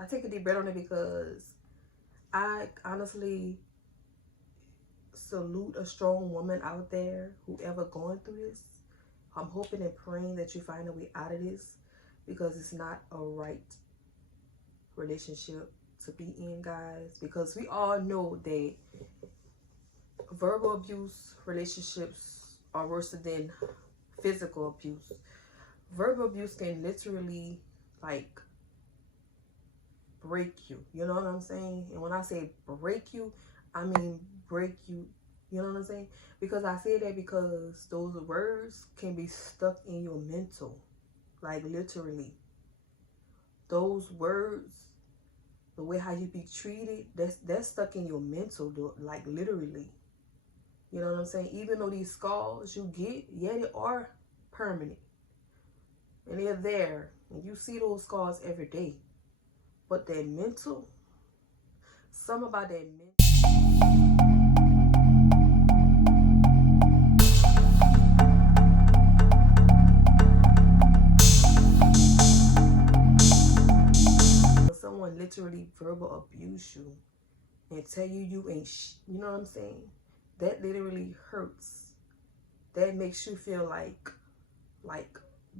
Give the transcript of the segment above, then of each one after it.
I take a deep breath on it because I honestly salute a strong woman out there, whoever going through this. I'm hoping and praying that you find a way out of this, because it's not a right relationship to be in, guys. Because we all know that verbal abuse relationships are worse than physical abuse. Verbal abuse can literally like break you. You know what I'm saying? And when I say break you, I mean break you. You know what I'm saying? Because I say that because those words can be stuck in your mental. Like literally. Those words, the way how you be treated, that's stuck in your mental, like literally. You know what I'm saying? Even though these scars you get, yeah, they are permanent. And they're there. And you see those scars every day. But that mental, something about that mental. Someone literally verbal abuse you and tell you you ain't you know what I'm saying? That literally hurts. That makes you feel like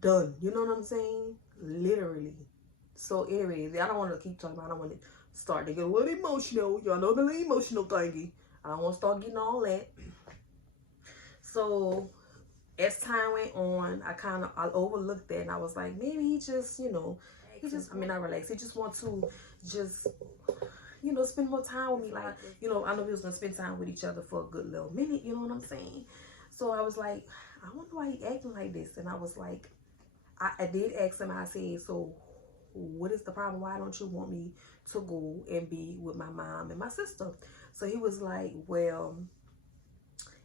done. You know what I'm saying? Literally. So anyways, I don't want to keep talking about, I don't want to start to get a little emotional. Y'all know the little emotional thingy. I don't want to start getting all that. So as time went on, I overlooked that, and I was like, maybe he just, not relax. He just want to just, spend more time with me. Like, I know we was gonna spend time with each other for a good little minute. You know what I'm saying? So I was like, I wonder why he acting like this. And I was like, I did ask him. I said, so what is the problem? Why don't you want me to go and be with my mom and my sister? So he was like, well,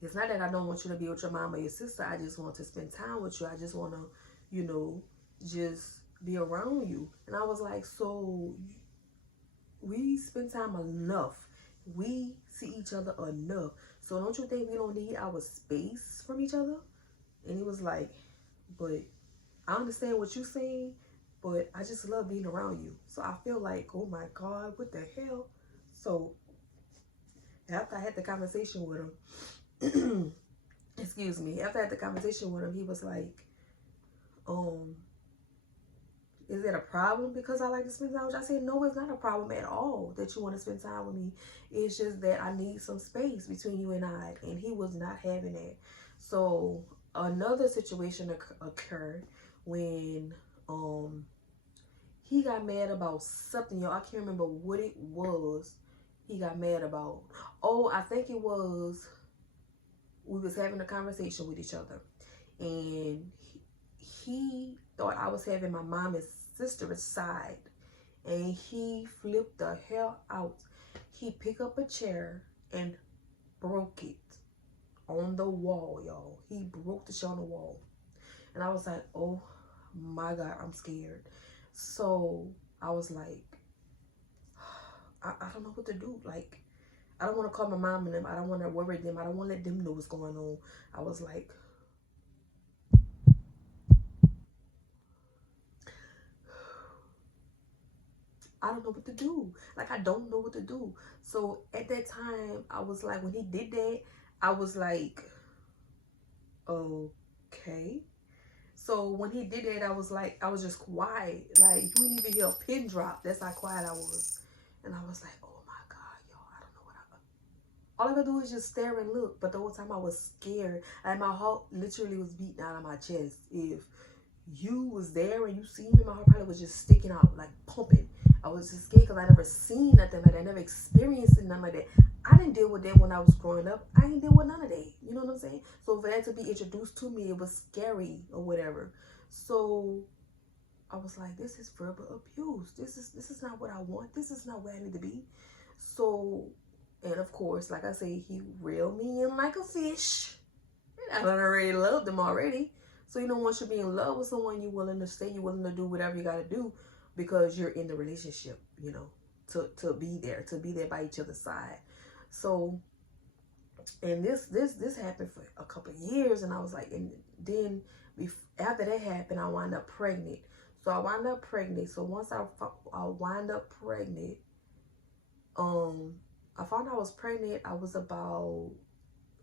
it's not that I don't want you to be with your mom or your sister. I just want to spend time with you. I just want to, just be around you. And I was like, so we spend time enough. We see each other enough. So don't you think we don't need our space from each other? And he was like, but I understand what you're saying, but I just love being around you. So I feel like, oh my God, what the hell? So after I had the conversation with him, excuse me, after I had the conversation with him, he was like, is it a problem because I like to spend time with you? I said, no, it's not a problem at all that you want to spend time with me. It's just that I need some space between you and I. And he was not having that. So another situation occurred when he got mad about something. Y'all, I can't remember what it was he got mad about. Oh, I think it was, we was having a conversation with each other. And he thought I was having my mom and sister's side, and he flipped the hell out. He picked up a chair and broke it on the wall, y'all. He broke the chair on the wall. And I was like, oh my God, I'm scared. So I was like, I don't know what to do. Like, I don't want to call my mom and them. I don't want to worry them. I don't want to let them know what's going on. I was like, I don't know what to do. Like, I don't know what to do. So at that time, I was like, when he did that, I was like, okay. So when he did that, I was like, I was just quiet. Like, you didn't even hear a pin drop. That's how quiet I was. And I was like, oh my God, yo, I don't know what all I could do is just stare and look. But the whole time I was scared. Like, my heart literally was beating out of my chest. If you was there and you see me, my heart probably was just sticking out, like pumping. I was just scared because I never seen nothing like that. I never experienced nothing like that. I didn't deal with that when I was growing up. I didn't deal with none of that. You know what I'm saying? So for that to be introduced to me, it was scary or whatever. So I was like, this is verbal abuse. This is not what I want. This is not where I need to be. So, and of course, like I say, he reeled me in like a fish. And I already loved him already. So, once you're being in love with someone, you're willing to stay, you're willing to do whatever you got to do because you're in the relationship, to be there by each other's side. So, and this happened for a couple of years, and I was like, and then after that happened, I wound up pregnant. So I wound up pregnant. So once I wound up pregnant, I found out I was pregnant. I was about,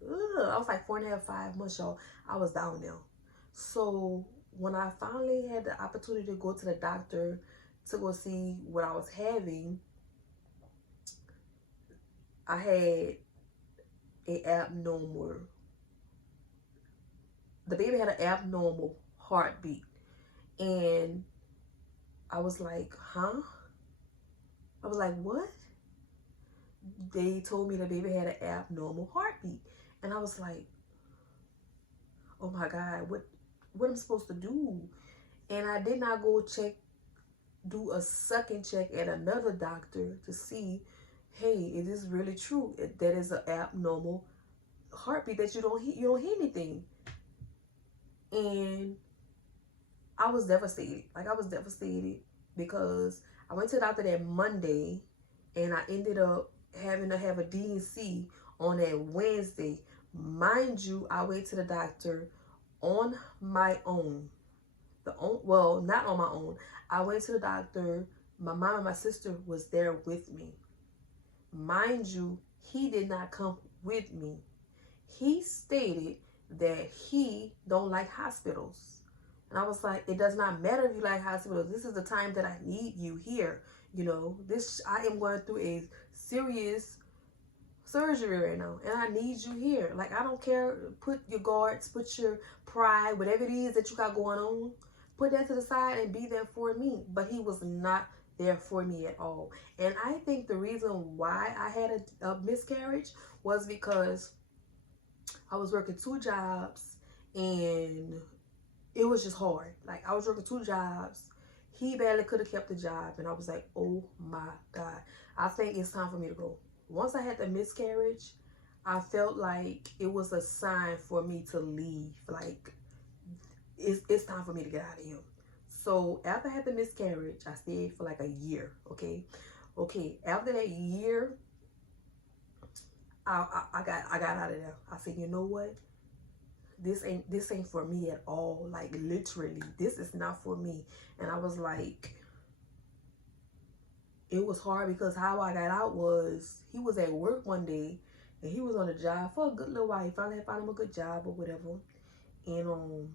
I was like 4.5, 5 months, y'all. I was down there. So when I finally had the opportunity to go to the doctor to go see what I was having, I had the baby had an abnormal heartbeat. And I was like, huh? I was like, what? They told me the baby had an abnormal heartbeat. And I was like, oh my God, what am I supposed to do? And I did not go do a second check at another doctor to see, hey, is this really true? That is an abnormal heartbeat, that you don't hear anything. And I was devastated. Like, I was devastated because I went to the doctor that Monday and I ended up having to have a D&C on that Wednesday. Mind you, I went to the doctor on my own. Well, not on my own. I went to the doctor. My mom and my sister was there with me. Mind you, he did not come with me. He stated that he don't like hospitals. And I was like, it does not matter if you like hospitals. This is the time that I need you here. You know, I am going through a serious surgery right now, and I need you here. Like, I don't care. Put your guards, put your pride, whatever it is that you got going on, put that to the side and be there for me. But he was not there for me at all. And I think the reason why I had a miscarriage was because I was working 2 jobs and it was just hard. Like, I was working 2 jobs. He barely could have kept the job. And I was like, oh my God, I think it's time for me to go. Once I had the miscarriage, I felt like it was a sign for me to leave. Like, it's time for me to get out of here. So after I had the miscarriage, I stayed for like a year. Okay. After that year, I got out of there. I said, you know what? This ain't for me at all. Like, literally, this is not for me. And I was like, it was hard because how I got out was, he was at work one day and he was on a job for a good little while. He finally found him a good job or whatever. And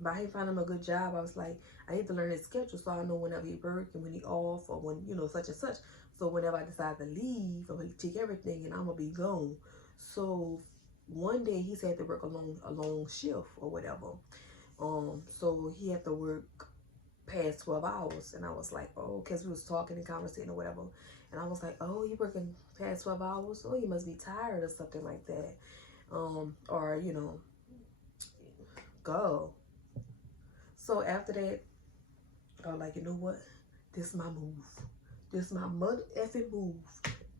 by him finding him a good job, I was like, I need to learn his schedule so I know whenever he work and when he off, or when, you know, such and such. So whenever I decide to leave, I'm gonna take everything and I'm gonna be gone. So one day he had to work a long shift or whatever. So he had to work past 12 hours. And I was like, oh, because we was talking and conversating or whatever. And I was like, oh, you working past 12 hours? Oh, you must be tired or something like that. Or, you know, go. So after that, I was like, you know what? This is my move. This is my mother effing move.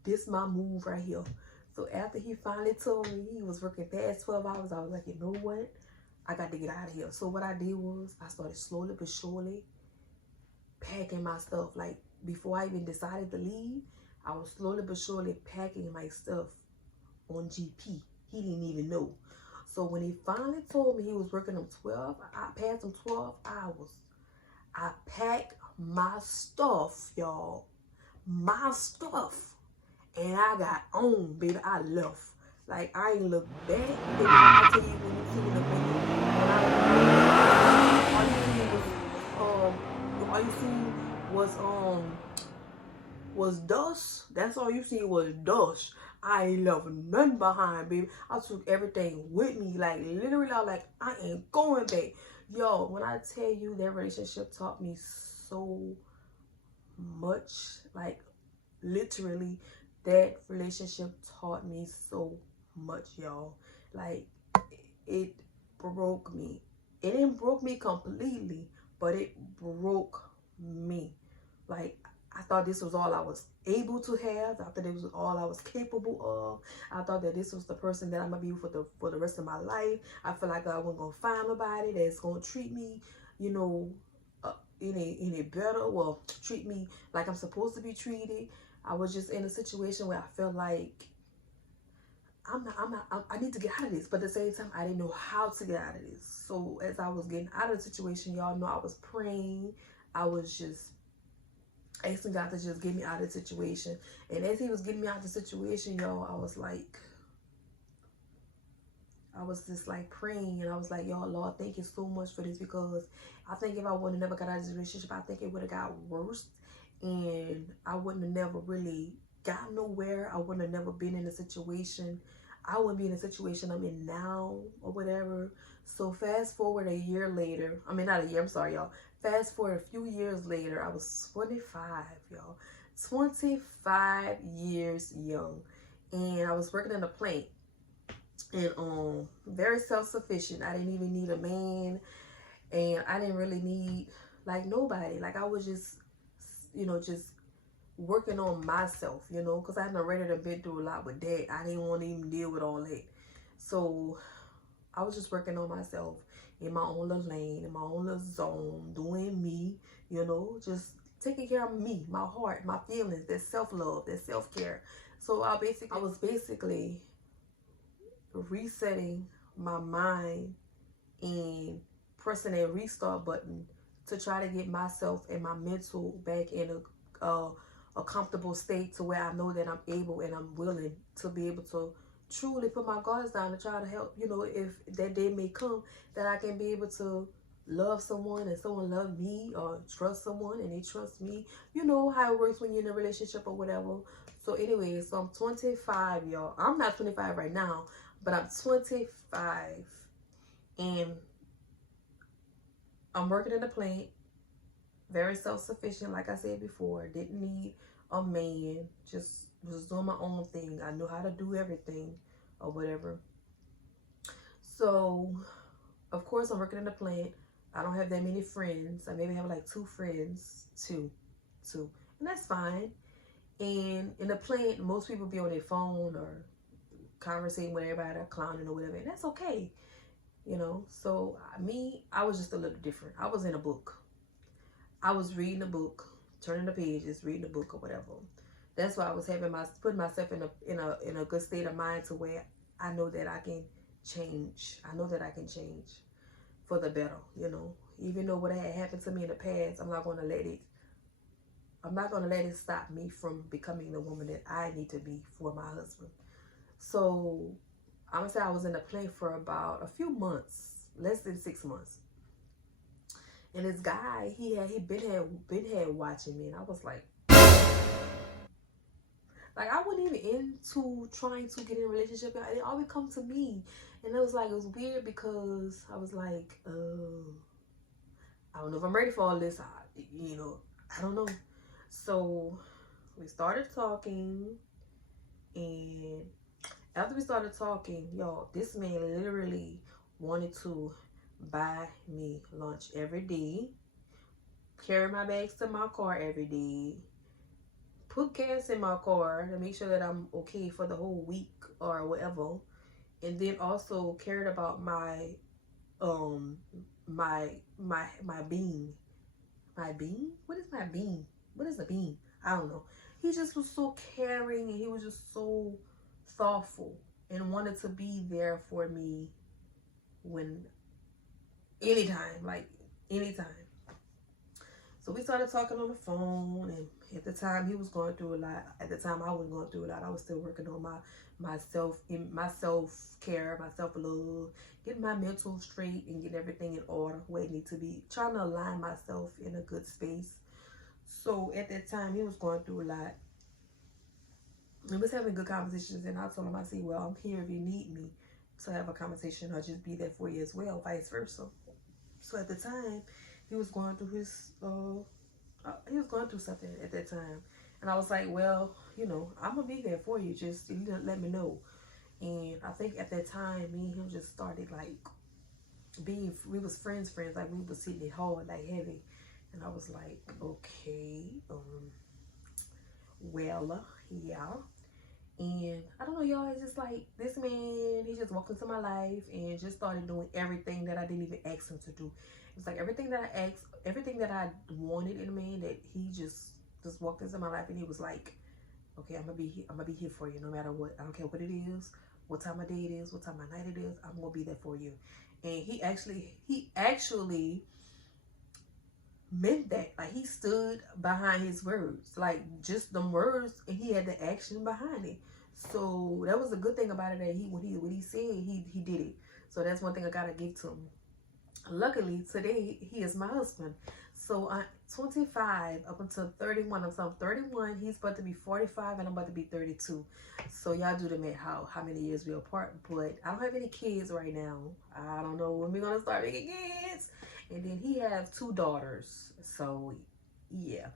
This is my move right here. So after he finally told me he was working past 12 hours, I was like, you know what? I got to get out of here. So what I did was I started slowly but surely packing my stuff. Like, before I even decided to leave, I was slowly but surely packing my stuff on GP. He didn't even know. So when he finally told me he was working them 12, I passed him 12 hours. I packed my stuff, y'all. My stuff. And I got on, baby. I left. Like, I ain't look back. Baby, I tell you, when you see the all you see was dust. That's all you see was dust. I ain't left nothing behind, baby. I took everything with me. Like, literally, I was like, I ain't going back. Yo, when I tell you that relationship taught me so much, like, literally, that relationship taught me so much, y'all. Like, it broke me. It didn't broke me completely, but it broke me. Like, I thought this was all I was able to have. I thought this was all I was capable of. I thought that this was the person that I'm gonna be for the rest of my life. I feel like I wasn't gonna find nobody that's gonna treat me, you know, any better. Well, treat me like I'm supposed to be treated. I was just in a situation where I felt like I need to get out of this. But at the same time, I didn't know how to get out of this. So as I was getting out of the situation, y'all know I was praying. I was just asking God to just get me out of the situation. And as he was getting me out of the situation, y'all, I was just like praying, and I was like, yo, Lord, thank you so much for this, because I think if I would have never got out of this relationship, I think it would have got worse, and I wouldn't have never really got nowhere. I wouldn't have never been in a situation. I wouldn't be in a situation I'm in now or whatever. So fast forward a year later, I mean, not a year, I'm sorry, y'all. Fast forward a few years later, I was 25, y'all. 25 years young. And I was working in a plant. And very self-sufficient. I didn't even need a man, and I didn't really need like nobody. Like I was just, just working on myself, because I had already been through a lot with that. I didn't want to even deal with all that. So I was just working on myself in my own little lane, in my own little zone, doing me, just taking care of me, my heart, my feelings, that self-love, that self-care. So I was basically resetting my mind and pressing that restart button to try to get myself and my mental back in a comfortable state, to where I know that I'm able and I'm willing to be able to truly put my guards down and try to help, if that day may come, that I can be able to love someone and someone love me, or trust someone and they trust me. You know how it works when you're in a relationship or whatever. So anyway, so I'm 25, y'all. I'm not 25 right now, but I'm 25, and I'm working in a plant, very self-sufficient, like I said before. Didn't need a man, just was doing my own thing. I knew how to do everything or whatever. So, of course, I'm working in a plant. I don't have that many friends. I maybe have like 2 friends, two, and that's fine. And in the plant, most people be on their phone or conversing with everybody, or clowning or whatever, and that's okay, So me, I was just a little different. I was in a book. I was reading a book, turning the pages, reading a book or whatever. That's why I was putting myself in a good state of mind, to where I know that I can change. I know that I can change for the better, Even though what had happened to me in the past, I'm not gonna let it stop me from becoming the woman that I need to be for my husband. So I'm gonna say I was in the plant for about a few months, less than 6 months. And this guy, he been had watching me, and I was like I wasn't even into trying to get in a relationship. It always come to me, and it was weird, because I was like, I don't know if I'm ready for all this. I don't know. So we started talking, and after we started talking, y'all, this man literally wanted to buy me lunch every day, carry my bags to my car every day, put gas in my car to make sure that I'm okay for the whole week or whatever, and then also cared about my being. My being? What is my being? What is a being? I don't know. He just was so caring, and he was just so thoughtful, and wanted to be there for me anytime. So we started talking on the phone, and at the time he was going through a lot. At the time I wasn't going through a lot. I was still working on my self-care, my self-love, getting my mental straight and getting everything in order where it needs to be, trying to align myself in a good space. So at that time he was going through a lot. We was having good conversations, and I told him, I said, well, I'm here if you need me to have a conversation, or just be there for you as well, vice versa. So at the time, he was going through something at that time. And I was like, well, I'm going to be there for you. Just let me know. And I think at that time, me and him just started we was friends, like we was hitting it hard, like heavy. And I was like, okay, well, yeah. And I don't know, y'all, it's just like this man, he just walked into my life and just started doing everything that I didn't even ask him to do. It's like everything that I asked, everything that I wanted in a man, that he just walked into my life, and he was like, okay, I'm gonna be here for you no matter what. I don't care what it is, what time of day it is, what time of night it is. I'm gonna be there for you. And he actually meant that. Like, he stood behind his words, like just them words, and he had the action behind it. So that was a good thing about it, that what he said, he did it. So that's one thing I gotta give to him. Luckily today he is my husband. So 25 up until 31. So I'm 31, he's about to be 45, and I'm about to be 32. So y'all do the math how many years we're apart. But I don't have any kids right now. I don't know when we're gonna start making kids. And then he have 2 daughters. So yeah.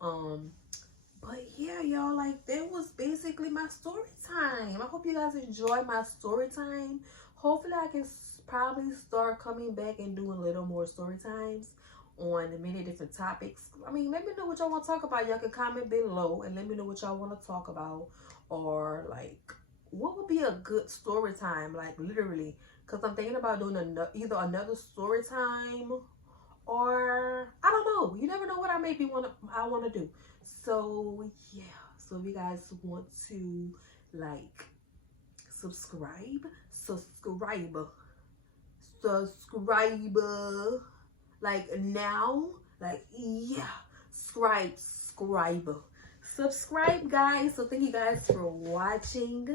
But yeah, y'all, like, that was basically my story time. I hope you guys enjoy my story time. Hopefully I can probably start coming back and doing a little more story times on many different topics. I mean, let me know what y'all want to talk about. Y'all can comment below and let me know what y'all want to talk about, or like what would be a good story time, like literally, because I'm thinking about doing either another story time, or I don't know. You never know what I want to do. So yeah, so if you guys want to like subscribe, like now, like yeah, subscribe guys. So thank you guys for watching,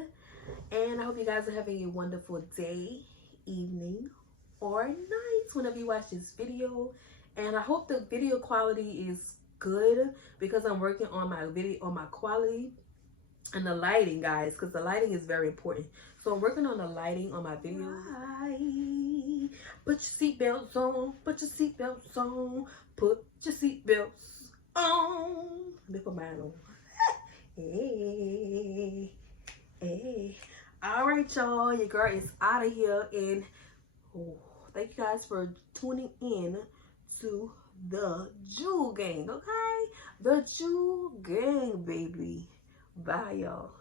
and I hope you guys are having a wonderful day, evening, or night whenever you watch this video. And I hope the video quality is good, because I'm working on my quality and the lighting, guys, because the lighting is very important. So I'm working on the lighting on my video. Right. Put your seatbelts on, put your seatbelts on, put your seatbelts on. Let me put mine on. Hey, hey. All right, y'all, your girl is out of here, and thank you guys for tuning in to the Jewel Gang, okay? The Jewel Gang, baby. Bye, y'all.